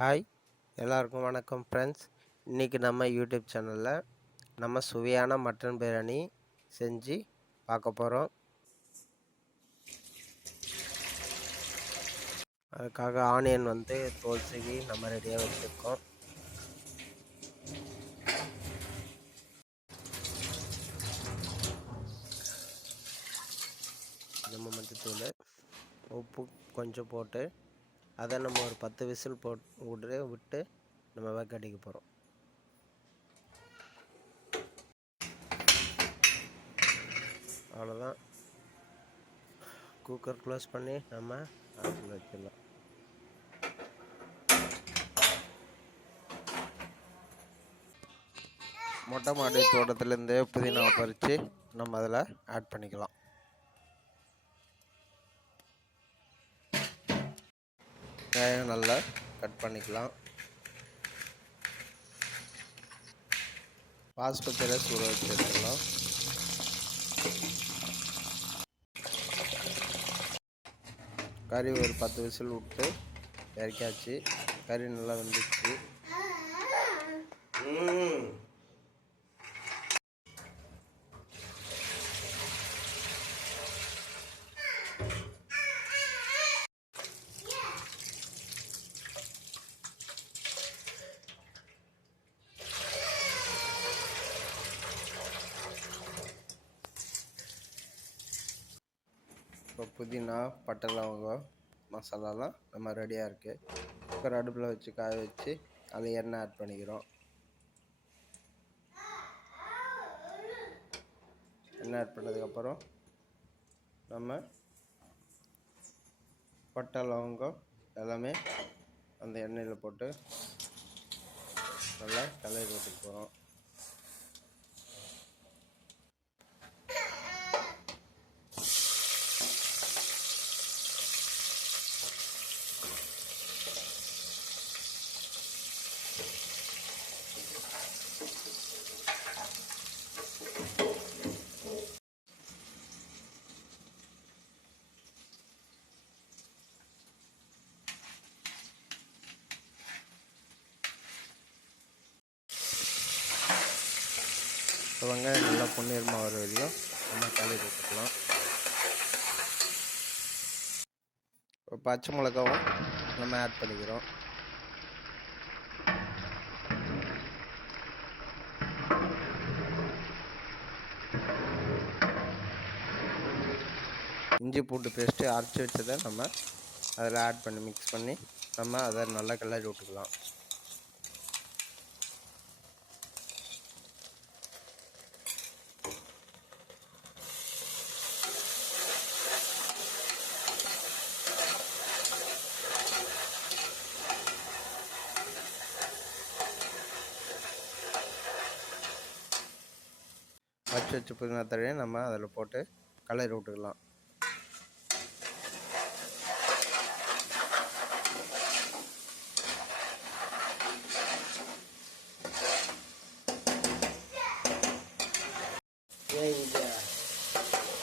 Hi, எல்லாருக்கும் வணக்கம் friends. இன்றைக்கி நம்ம யூடியூப் சேனலில் நம்ம சுவையான மட்டன் பிரியாணி செஞ்சு பார்க்க போகிறோம். அதுக்காக ஆனியன் தோல் சீவி நம்ம ரெடியாக வச்சுருக்கோம். நம்ம மஞ்சத்தூள், உப்பு கொஞ்சம் போட்டு அதை நம்ம ஒரு 10 விசில் விட்டு நம்ம வேக அடிக்க போகிறோம். அவ்வளோதான். குக்கர் க்ளோஸ் பண்ணி நம்ம அடுப்பில் வச்சிடலாம். மொட்டை மாடி தோட்டத்துலேருந்து புதினாவை பறித்து நம்ம அதில் ஆட் பண்ணிக்கலாம். வெங்காயம் நல்லா கட் பண்ணிக்கலாம். பாஸ்மதி சூட வச்சு எடுத்துக்கலாம். கறி ஒரு 10 விசில் விட்டு இறக்காச்சு. கறி நல்லா வந்துச்சு. இப்போ புதினா, பட்டை, லவங்கம், மசாலாலாம் நம்ம ரெடியாக இருக்குது. குக்கர் அடுப்பில் வச்சு காய வச்சு அதில் எண்ணெய் ஆட் பண்ணிக்கிறோம். எண்ணெய் ஆட் பண்ணதுக்கப்புறம் நம்ம பட்டை, லவங்கம் எல்லாமே அந்த எண்ணெயில் போட்டு நல்லா கிளறி விட்டுட்டு போகிறோம். வெங்காயம் நல்லா பொன்னிறமாக வர வரையும் நம்ம கிளறி விட்டுக்கலாம். பச்சை மிளகாவும் நம்ம ஆட் பண்ணிக்கிறோம். இஞ்சி பூண்டு பேஸ்ட்டு அரைச்சி வச்சதை நம்ம அதில் ஆட் பண்ணி மிக்ஸ் பண்ணி நம்ம அதை நல்லா கிளறி விட்டுக்கலாம். வச்சு புதினா தழையை நம்ம அதில் போட்டு கிளறி விட்டுக்கலாம்.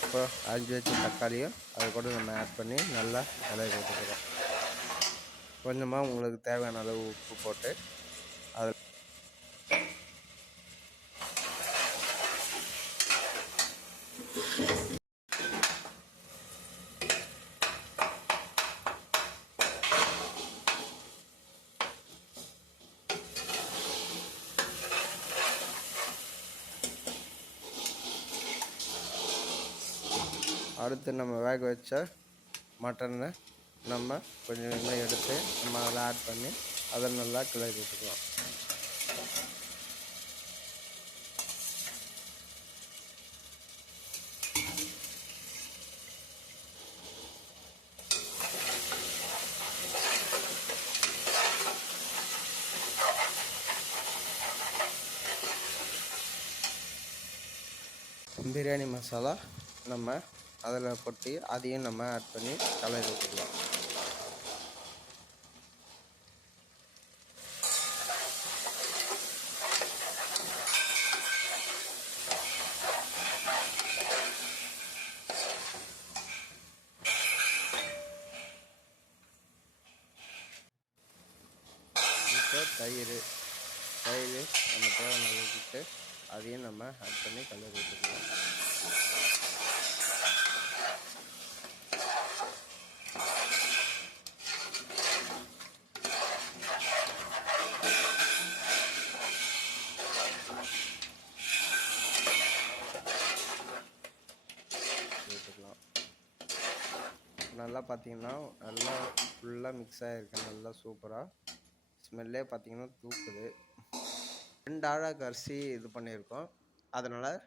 இப்போ அரிஞ்சு வச்ச தக்காளியும் அது கூட நம்ம ஆட் பண்ணி நல்லா கிளறி விட்டுக்கிறோம். கொஞ்சமாக உங்களுக்கு தேவையான அளவு உப்பு போட்டு அதில் அடுத்து நம்ம வேக வச்ச மட்டனை நம்ம கொஞ்சம் கொஞ்சமாக எடுத்து நம்ம அதில் ஆட் பண்ணி அதை நல்லா கிளறி விட்டுக்கலாம். பிரியாணி மசாலா நம்ம அதில் கொட்டி அதையும் நம்ம ஆட் பண்ணி கிளறி விட்டுக்கலாம். இப்போ தயிர் நம்ம தேவையான அளவுக்கு அதையும் நம்ம ஆட் பண்ணி கலர் விட்டுக்கலாம். நல்லா பார்த்தீங்கன்னா நல்லா ஃபுல்லாக மிக்ஸ் ஆகிருக்கு. நல்லா சூப்பராக ஸ்மெல்லே பார்த்தீங்கன்னா தூக்குது. 2 ஆழாக்கு அரிசி இது பண்ணியிருக்கோம். அதனால்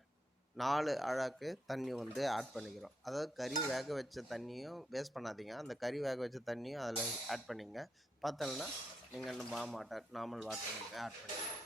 4 ஆழாக்கு தண்ணி வந்து ஆட் பண்ணிக்கிறோம். அதாவது கறி வேக வச்ச தண்ணியும் வேஸ்ட் பண்ணாதீங்க. அந்த கறி வேக வச்ச தண்ணியும் அதில் ஆட் பண்ணிங்க. பார்த்தோம்னா நீங்கள் இந்த வாட்டர் நார்மல் வாட்டர் நீங்கள் ஆட் பண்ணிக்கலாம்.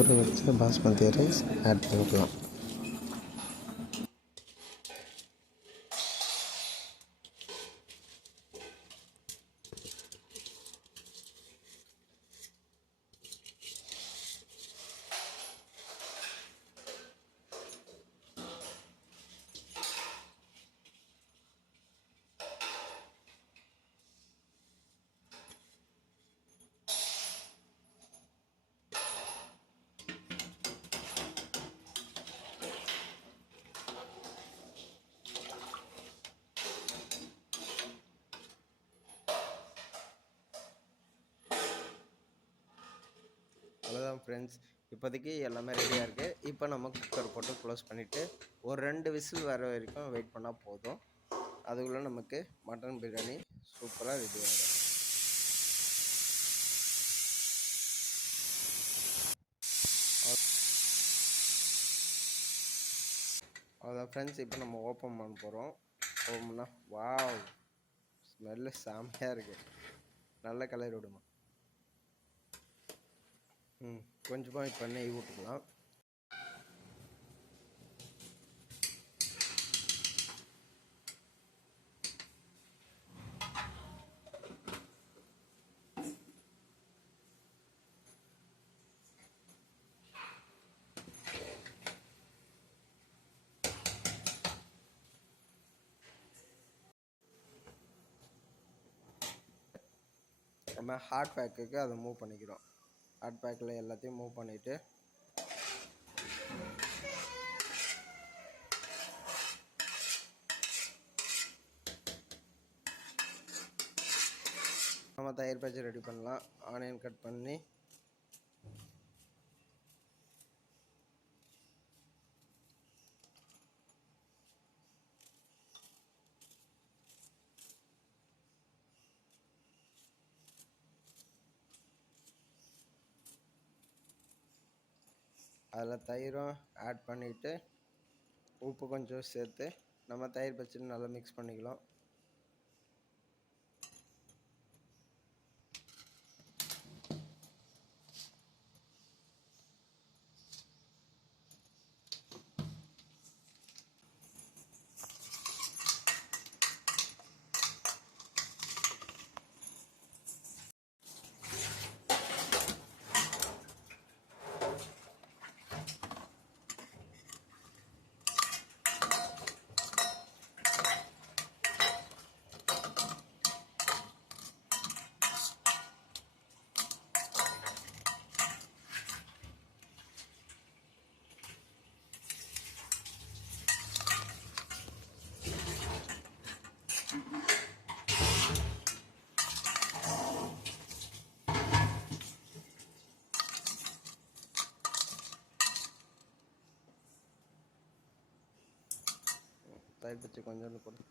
ஊற வச்ச பாஸ்மதி ரைஸ் ஆட் பண்ணிக்கலாம். அவ்வளோதான் ஃப்ரெண்ட்ஸ், இப்போதைக்கு எல்லாமே ரெடியாக இருக்குது. இப்போ நம்ம குக்கர் போட்டு க்ளோஸ் பண்ணிவிட்டு ஒரு 2 விசில் வர வரைக்கும் வெயிட் பண்ணால் போதும். அதுக்குள்ளே நமக்கு மட்டன் பிரியாணி சூப்பராக ரெடி ஆகிடும். அவ்வளோதான் ஃப்ரெண்ட்ஸ், இப்போ நம்ம ஓப்பன் பண்ண போகிறோம். ஓப்பன் பண்ணால் வாவ், ஸ்மெல்லு செம்மையாக இருக்குது. நல்ல கலர் விடுமா. கொஞ்சமாக இப்போ நெய் விட்டுக்கலாம். நம்ம ஹாட் பேக்குக்கு அதை மூவ் பண்ணிக்கிறோம். ஹாட் பேக்கில் எல்லாத்தையும் மூவ் பண்ணிவிட்டு நம்ம தயிர் பச்சடி ரெடி பண்ணலாம். ஆனியன் கட் பண்ணி அதில் தயிரும் ஆட் பண்ணிவிட்டு உப்பு கொஞ்சம் சேர்த்து நம்ம தயிர் பச்சடி நல்லா மிக்ஸ் பண்ணிக்கலாம். தயிர் பச்சை கொஞ்சோண்டு போட்டு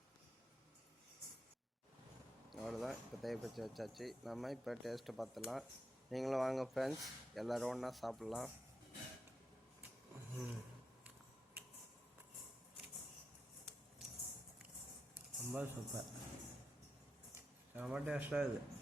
அவ்வளோதான். இப்போ தயிர் பச்சை வச்சாச்சு. நம்ம இப்போ டேஸ்ட்டு பார்த்துலாம். நீங்களும் வாங்க ஃப்ரெண்ட்ஸ், எல்லோரும் ஒன்றா சாப்பிட்லாம். ரொம்ப சூப்பர், ரொம்ப டேஸ்ட்டாக இருக்குது.